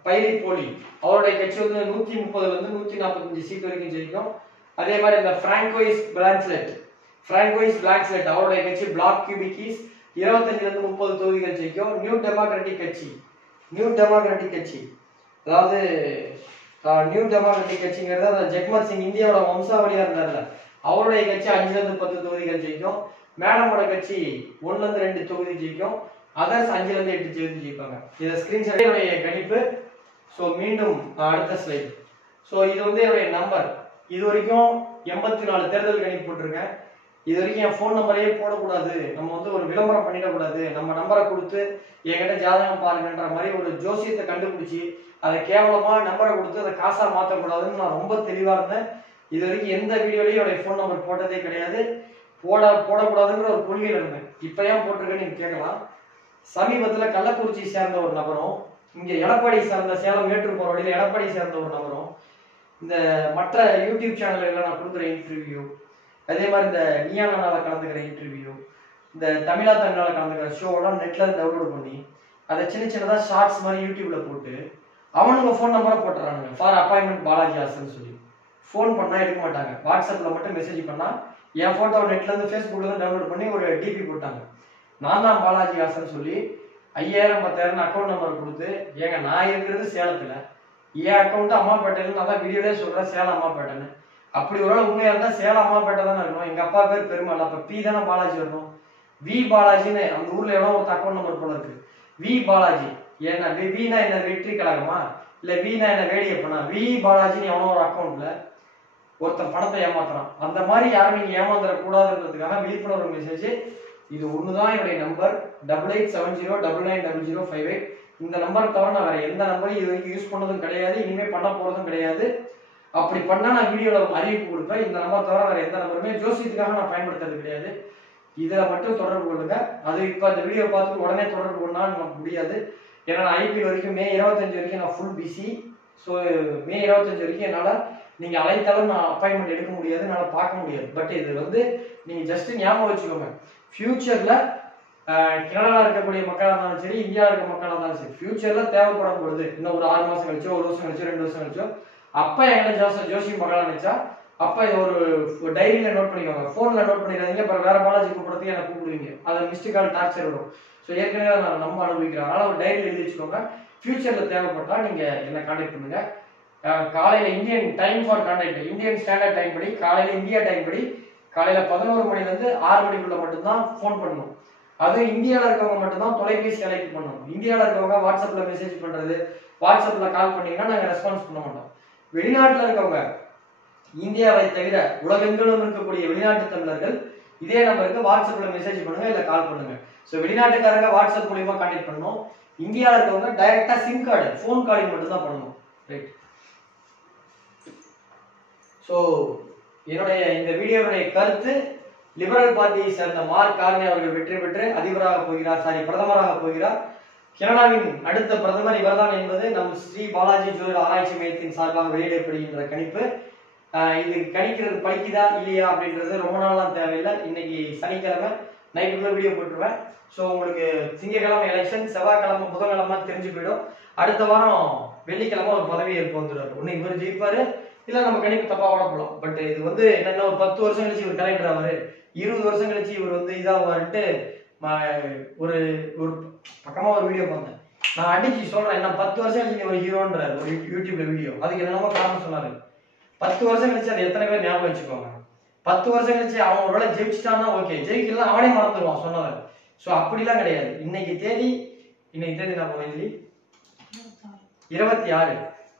பைலட் போலி, அவருடைய கட்சி வந்து 130ல இருந்து 145 சீட் வரைக்கும் ஜெயிக்கும். அதே மாதிரி இந்த பிராங்கோயிஸ் பிளாக்ஸ்லெட் அவருடைய கட்சி பிளாக் கியூபிகிஸ் 25ல இருந்து 30 தொகுதிகள் ஜெயிக்கும். நியூ டெமோக்ராட்டிக் கட்சி அதாவது நியூ டெமோக்ராட்டிக் கட்சிங்கிறது அந்த ஜெக்மத் சிங் இந்தியாவோட வம்சாவளியா இருந்தார்ல, அவருடைய கட்சி 5ல இருந்து 10 தொகுதிகள் ஜெயிக்கும். மேடமோட கட்சி 1ல இருந்து 2 தொகுதி ஜெயிக்கும். அதர்ஸ் 5ல இருந்து 8 தொகுதி ஜெயிப்பாங்க. இதை ஸ்கிரீன்ஷாட் என்னுடைய கணிப்பு. ஸோ மீண்டும் அடுத்த ஸ்லைட். ஸோ இது வந்து என்னுடைய நம்பர். இது வரைக்கும் 84 தேர்தல் கணிப்பு போட்டிருக்கேன். இது வரைக்கும் என் ஃபோன் நம்பரே போடக்கூடாது, நம்ம வந்து ஒரு விளம்பரம் பண்ணிடக்கூடாது, நம்ம நம்பரை கொடுத்து என்கிட்ட ஜாதகம் பாருங்கன்ற மாதிரி ஒரு ஜோசியத்தை கண்டுபிடிச்சி அதை கேவலமா நம்பரை கொடுத்து அதை காசா மாற்றக்கூடாதுன்னு நான் ரொம்ப தெளிவா இருந்தேன். இது வரைக்கும் எந்த வீடியோலையும் என்னுடைய ஃபோன் நம்பர் போட்டதே கிடையாது. போடக்கூடாதுங்கிற ஒரு கொள்கையில் இருந்தேன். இப்போ ஏன் போட்டிருக்கேன்னு நீங்க கேட்கலாம். சமீபத்தில் கள்ளக்குறிச்சி சேர்ந்த ஒரு நபரும், இங்க எடப்பாடி சேர்ந்த சேலம் மேட்டூர் போற வழியில எடப்பாடி சேர்ந்த ஒரு நபரும், இந்த மற்ற யூடியூப் சேனல்ல நான் கொடுக்குற இன்டர்வியூ, அதே மாதிரி இந்த நியானால கலந்துக்கிற இன்டர்வியூ, இந்த தமிழா கலந்துக்கிற ஷோவெல்லாம் நெட்ல டவுன்லோட் பண்ணி அதை சின்னதா ஷார்ட்ஸ் மாதிரி யூடியூப்ல போட்டு அவனுங்க ஃபோன் நம்பரை போட்டுறானுங்க. ஃபார் அப்பாயின்மெண்ட் பாலாஜி ஹாசன் சொல்லி ஃபோன் பண்ணா எடுக்க மாட்டாங்க. வாட்ஸ்அப்ல மட்டும் மெசேஜ் பண்ணா என் போட்டோ நெட்ல இருந்து ஃபேஸ்புக்ல இருந்து டவுன்லோட் பண்ணி ஒரு டிபி போட்டாங்க. நான் தான் பாலாஜி ஹாசன் சொல்லி 5000 10,000 அக்கௌண்ட் நம்பர் கொடுத்து, ஏங்க நான் இருக்கிறது சேலத்துல, என் அக்கௌண்ட் அம்மாப்பேட்டையில, நான் தான் வீடியோலே சொல்றேன் சேலம் அம்மாப்பேட்டைன்னு. அப்படி ஒரு உண்மையா இருந்தா சேலம் அம்மாப்பேட்டை தானே இருக்கணும். எங்க அப்பா பேர் பெருமாள், அப்ப பி தானே பாலாஜி வரணும். வி பாலாஜின்னு அந்த ஊர்ல எவ்வளோ ஒரு அக்கௌண்ட் நம்பர் போல இருக்கு. வி பாலாஜி என்ன, வீணா என்ன வெற்றி கழகமா, இல்ல வீணா என்ன வேடியப்பனா, வி பாலாஜின்னு எவனோ ஒரு அக்கௌண்ட்ல ஒருத்தன் பணத்தை ஏமாத்துறான். அந்த மாதிரி யாரும் நீங்க ஏமாந்துட கூடாதுன்றதுக்காக விழிப்புணர்வு மெசேஜ். இது ஒண்ணுதான் என்னுடைய நம்பர் 8870990058. இந்த நம்பரை தவிர நான் வேற எந்த நம்பரையும் இது வரைக்கும் யூஸ் பண்ணதும் கிடையாது, இனிமே பண்ண போறதும் கிடையாது. அப்படி பண்ணா நான் வீடியோல அறிவிப்பு கொடுப்பேன். இந்த நம்பர் தவிர வேற எந்த நம்பருமே ஜோசியத்துக்காக நான் பயன்படுத்துறது கிடையாது. இதுல மட்டும் தொடர்பு கொள்ளுங்க. அது இப்ப இந்த வீடியோ பார்த்துட்டு உடனே தொடர்பு கொண்டா நமக்கு முடியாது. ஏன்னா நான் ஐபிஎல் வரைக்கும் மே 25 வரைக்கும் நான் ஃபுல் பிஸி. ஸோ மே 25 வரைக்கும் என்னால நீங்க அழைத்தாலும் நான் அப்பாயின்மெண்ட் எடுக்க முடியாது, என்னால பார்க்க முடியாது. பட் இது வந்து நீங்க ஜஸ்ட் ஞாபகம் வச்சுக்கோங்க. ஃபியூச்சர்ல கனடால இருக்கக்கூடிய மக்களா இருந்தாலும் சரி, இந்தியாவில் இருக்க மக்களா இருந்தாலும் சரி, ஃபியூச்சர்ல தேவைப்படும் பொழுது இன்னும் ஒரு 6 மாசம் கழிச்சோ, 1 வருஷம் கழிச்சோ, 2 வருஷம் கழிச்சோ, அப்ப என்கிட்ட ஜோசியம் பார்க்கலாம் நினைச்சா அப்ப இது ஒரு டைரியில நோட் பண்ணிக்கோங்க. போன்ல நோட் பண்ணிடாதீங்க. அப்புறம் வேற பாலாஜி கூப்பிடுறதுக்கு என்ன கூப்பிடுவீங்க, அதை மிஸ்டு கால் டார்ச்சர் வரும். ஸோ ஏற்கனவே நான் நம்ம அனுபவிக்கிறேன். அதனால ஒரு டைரியில் எழுதி வச்சுக்கோங்க. ஃபியூச்சர்ல தேவைப்பட்டா நீங்க என்ன கான்டாக்ட் பண்ணுங்க. காலையில Indian time for contact, Indian standard time படி, காலையில இந்தியா டைம் படி காலையில 11 மணில இருந்து 6 மணிக்குள்ள மட்டும்தான் போன் பண்ணணும். அது இந்தியாவில் இருக்கவங்க மட்டும்தான் தொலைபேசி அழைப்பு பண்ணணும். இந்தியாவில் இருக்கவங்க வாட்ஸ்அப்ல மெசேஜ் பண்றது, வாட்ஸ்அப்ல கால் பண்ணீங்கன்னா நாங்க ரெஸ்பான்ஸ் பண்ண மாட்டோம். வெளிநாட்டுல இருக்கவங்க, இந்தியாவை தவிர உலகெங்கிலும் இருக்கக்கூடிய வெளிநாட்டு தமிழர்கள் இதே நம்பருக்கு வாட்ஸ்அப்ல மெசேஜ் பண்ணுங்க, இல்ல கால் பண்ணுங்க. ஸோ வெளிநாட்டுக்காரங்க வாட்ஸ்அப் மூலியமா கான்டாக்ட் பண்ணணும். இந்தியாவில் இருக்கவங்க டைரக்டா சிம் கார்டு, போன் காலிங் மட்டும் தான் பண்ணணும். ரைட். ஸோ என்னுடைய இந்த வீடியோவுடைய கருத்து, லிபரல் பார்ட்டியை சேர்ந்த மார்க் கார்னே அவர்கள் வெற்றி பெற்று அதிபராக போகிறார், பிரதமராக போகிறார். கனடாவின் அடுத்த பிரதமர் இவர்தான் என்பது நம் ஸ்ரீ பாலாஜி ஜோதிட ஆராய்ச்சி மையத்தின் சார்பாக வெளியிடப்படுகின்ற கணிப்பு. இது கணிக்கிறது பலிக்குதா இல்லையா அப்படின்றது ரொம்ப நாள்லாம் தேவையில்லை. இன்னைக்கு சனிக்கிழமை நைட்டுக்குள்ள வீடியோ போட்டுருவேன். ஸோ உங்களுக்கு திங்கக்கிழமை எலெக்ஷன், செவ்வாய்க்கிழமை புதன்கிழமை தெரிஞ்சு போயிடும். அடுத்த வாரம் வெள்ளிக்கிழமை ஒரு பதவி ஏற்பு வந்துடுவார். ஒன்னு இவர் ஜெயிப்பாரு, இல்ல நம்ம கணிப்பு தப்பா கூட போகலாம். பட் இது வந்து என்னன்னா ஒரு 10 வருஷம் கழிச்சு இவர் கலெக்டர் ஆவாரு, 20 வருஷம் கழிச்சு இவர் வந்து இதாவாருன்ட்டு ஒரு ஒரு பக்கமா ஒரு வீடியோ பார்த்தேன். நான் அடிச்சு சொல்றேன், என்ன 10 வருஷம் கழிச்சு நீ ஒரு ஹீரோன்றாரு ஒரு யூடியூப்ல வீடியோ. அதுக்கு என்னமோ காரணம் சொன்னாரு. 10 வருஷம் கழிச்சு அது எத்தனை பேர் ஞாபகம் வச்சுக்கோங்க. 10 வருஷம் கழிச்சு அவன் ஒரு வேளை ஜெயிச்சிட்டான்னா ஓகே, ஜெயிக்கலாம் அவனே மறந்துடுவான் சொன்னதை. ஸோ அப்படிலாம் கிடையாது. இன்னைக்கு தேதி நம்ம வயதில் 26.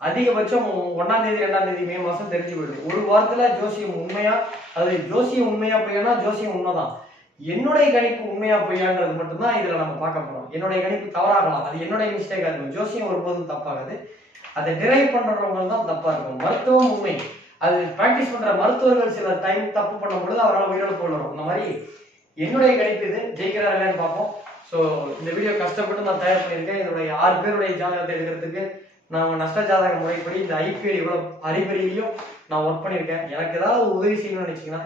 அதிகபட்சம் 1ஆம் தேதி 2ஆம் தேதி மே மாசம் தெரிஞ்சு போயிடுது. ஒரு வாரத்துல ஜோசியம் உண்மையா, அது ஜோசியம் உண்மையா பொய்யானா ஜோசியம் உண்மைதான். என்னுடைய கணிப்பு உண்மையா பொய்யான்றது மட்டும்தான் இதுல நம்ம பார்க்க போறோம். என்னுடைய கணிப்பு தவறாகலாம், அது என்னுடைய மிஸ்டேக்கா இருக்கும். ஜோசியம் ஒருபோதும் தப்பாகாது. அதை டிரைவ் பண்றவங்க தான் தப்பா இருக்கும். மருத்துவம் உண்மை, அது பிராக்டிஸ் பண்ற மருத்துவர்கள் சில டைம் தப்பு பண்ணும் பொழுது அவரால் உயிரிழப்பு வரும். இந்த மாதிரி என்னுடைய கணிப்பு இது. ஜெயிக்கிறாருன்னு பார்ப்போம். ஸோ இந்த வீடியோ கஷ்டப்பட்டு நான் தயார் பண்ணியிருக்கேன். இதனுடைய 6 பேருடைய ஜாதகத்தை எடுக்கிறதுக்கு நான் நஷ்ட ஜாதக முறைப்படி இந்த ஐபிஎல் இவ்வளவு அறிபறியிலையும் நான் ஒர்க் பண்ணியிருக்கேன். எனக்கு ஏதாவது உதவி செய்யணும்னு நினைச்சீங்கன்னா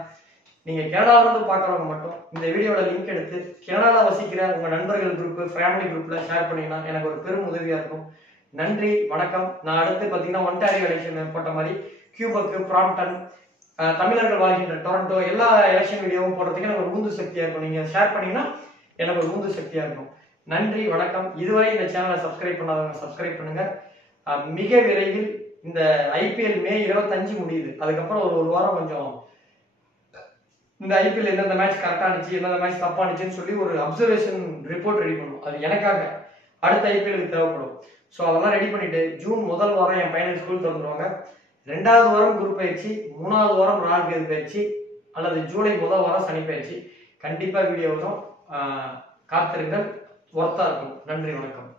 நீங்க கனடால இருந்து பாக்குறவங்க மட்டும் இந்த வீடியோட லிங்க் எடுத்து கனடால வசிக்கிற உங்க நண்பர்கள் குரூப், ஃபேமிலி குரூப்ல ஷேர் பண்ணீங்கன்னா எனக்கு ஒரு பெரும் உதவியா இருக்கும். நன்றி, வணக்கம். நான் அடுத்து பாத்தீங்கன்னா ஒன்டாரியோ எலெக்ஷன் போட்ட மாதிரி கியூபக்கு, பிராம்டன், தமிழர்கள் வாழ்கின்ற டொரண்டோ எல்லா எலெக்ஷன் வீடியோவும் போடுறதுக்கு எனக்கு ஒரு உந்து சக்தியா இருக்கும். நீங்க ஷேர் பண்ணீங்கன்னா எனக்கு ஒரு உந்து சக்தியா இருக்கும். நன்றி, வணக்கம். இதுவரை இந்த சேனலை சப்ஸ்கிரைப் பண்ணாதவங்க சப்ஸ்கிரைப் பண்ணுங்க. மிக விரைவில் இந்த ஐபிஎல் மே 25 முடியுது. அதுக்கப்புறம் ஒரு வாரம் கொஞ்சம் இந்த ஐபிஎல் எந்தெந்த மேட்ச் கரெக்டா இருந்துச்சு, எந்தெந்த மேட்ச் தப்பா இருந்துச்சுன்னு சொல்லி ஒரு அப்சர்வேஷன் ரிப்போர்ட் ரெடி பண்ணும். அது எனக்காக அடுத்த ஐபிஎலுக்கு தேவைப்படும். ஸோ அதெல்லாம் ரெடி பண்ணிட்டு ஜூன் முதல் வாரம் என் பையனுக்கு ஸ்கூல் திறந்துருவாங்க. 2வது வாரம் குரு பயிற்சி, 3வது வாரம் ராகு கேது பயிற்சி, அல்லது ஜூலை முதல் வாரம் சனி பயிற்சி. கண்டிப்பா வீடியோ வரும், காத்திருங்கள். ஒர்த்தா இருக்கும். நன்றி, வணக்கம்.